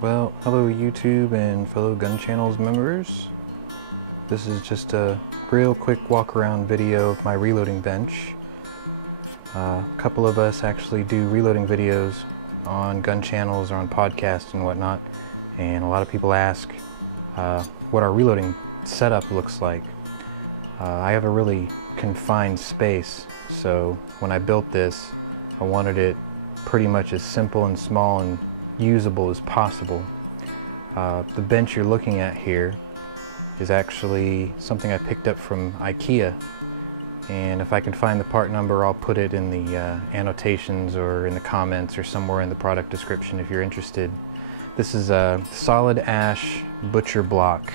Well, hello YouTube and fellow Gun Channels members. This is just a real quick walk around video of my reloading bench. A couple of us actually do reloading videos on Gun Channels or on podcasts and whatnot, and a lot of people ask what our reloading setup looks like. I have a really confined space, so when I built this, I wanted it pretty much as simple and small and usable as possible. The bench you're looking at here is actually something I picked up from IKEA, and if I can find the part number, I'll put it in the annotations or in the comments or somewhere in the product description if you're interested. This is a solid ash butcher block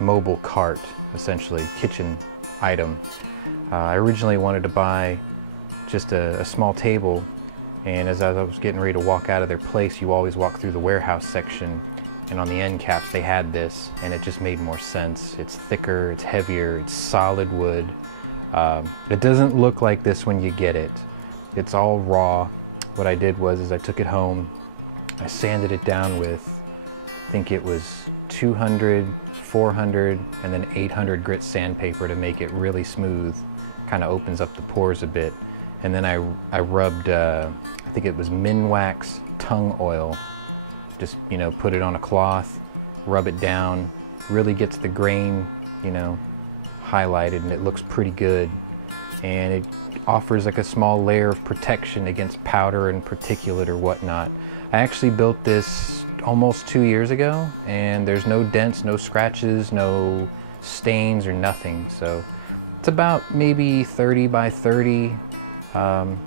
mobile cart, essentially kitchen item. I originally wanted to buy just a small table, and as I was getting ready to walk out of their place, you always walk through the warehouse section, and on the end caps they had this, and it just made more sense. It's thicker, it's heavier, it's solid wood. It doesn't look like this when you get it. It's all raw. What I did was I took it home, I sanded it down with, I think it was 200, 400, and then 800 grit sandpaper to make it really smooth. Kind of opens up the pores a bit. And then I rubbed, I think it was Minwax Tung oil. Just, put it on a cloth, rub it down, really gets the grain, highlighted, and it looks pretty good. And it offers like a small layer of protection against powder and particulate or whatnot. I actually built this almost 2 years ago, and there's no dents, no scratches, no stains or nothing. So it's about maybe 30 by 30.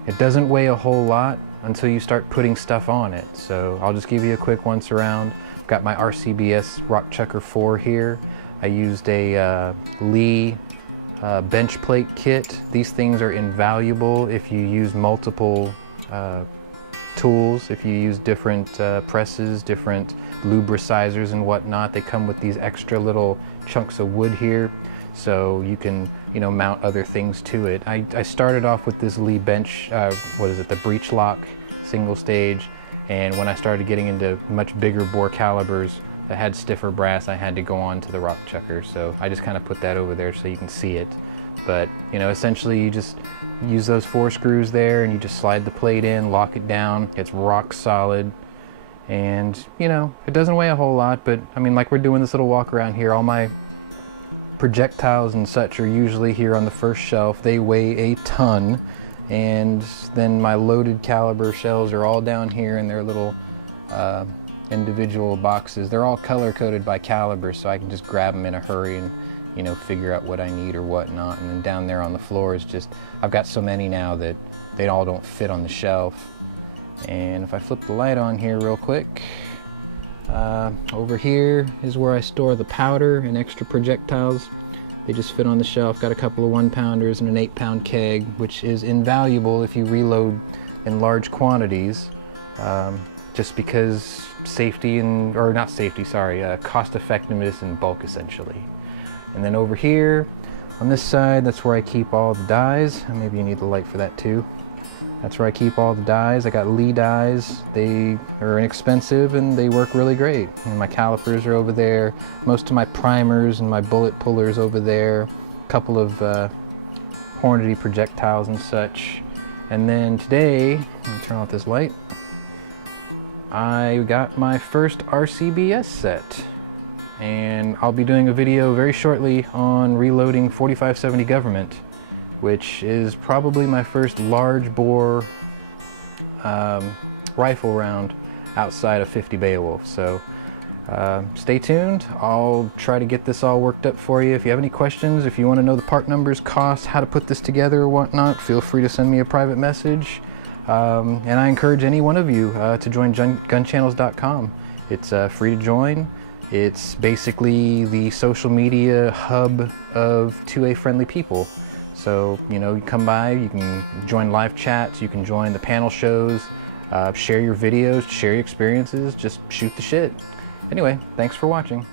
It doesn't weigh a whole lot until you start putting stuff on it. So I'll just give you a quick once around. I've got my RCBS Rock Chucker 4 here. I used a Lee bench plate kit. These things are invaluable if you use multiple tools, if you use different presses, different lubricizers and whatnot. They come with these extra little chunks of wood here, so you can mount other things to it. I started off with this Lee bench, the breech lock single stage, and when I started getting into much bigger bore calibers that had stiffer brass, I had to go on to the Rock Chucker, so I just kind of put that over there so you can see it. But essentially you just use those 4 screws there and you just slide the plate in, lock it down. It's rock solid, and it doesn't weigh a whole lot, but I mean, like we're doing this little walk around here, all my projectiles and such are usually here on the first shelf. They weigh a ton, and then my loaded caliber shells are all down here in their little individual boxes. They're all color coded by caliber, so I can just grab them in a hurry and figure out what I need or whatnot. And then down there on the floor is just, I've got so many now that they all don't fit on the shelf. And if I flip the light on here real quick, over here is where I store the powder and extra projectiles. They just fit on the shelf. Got a couple of 1-pounders and an 8-pound keg, which is invaluable if you reload in large quantities, just because cost effectiveness and bulk essentially. And then over here on this side, that's where I keep all the dies. Maybe you need the light for that too. That's where I keep all the dies. I got Lee dies. They are inexpensive and they work really great. And my calipers are over there. Most of my primers and my bullet pullers over there. A couple of Hornady projectiles and such. And then today, let me turn off this light, I got my first RCBS set. And I'll be doing a video very shortly on reloading 4570 Government, which is probably my first large bore rifle round outside of 50 Beowulf. So stay tuned. I'll try to get this all worked up for you. If you have any questions, if you want to know the part numbers, costs, how to put this together or whatnot, feel free to send me a private message. And I encourage any one of you to join gunchannels.com. It's free to join. It's basically the social media hub of 2A friendly people. So, you come by, you can join live chats, you can join the panel shows, share your videos, share your experiences, just shoot the shit. Anyway, thanks for watching.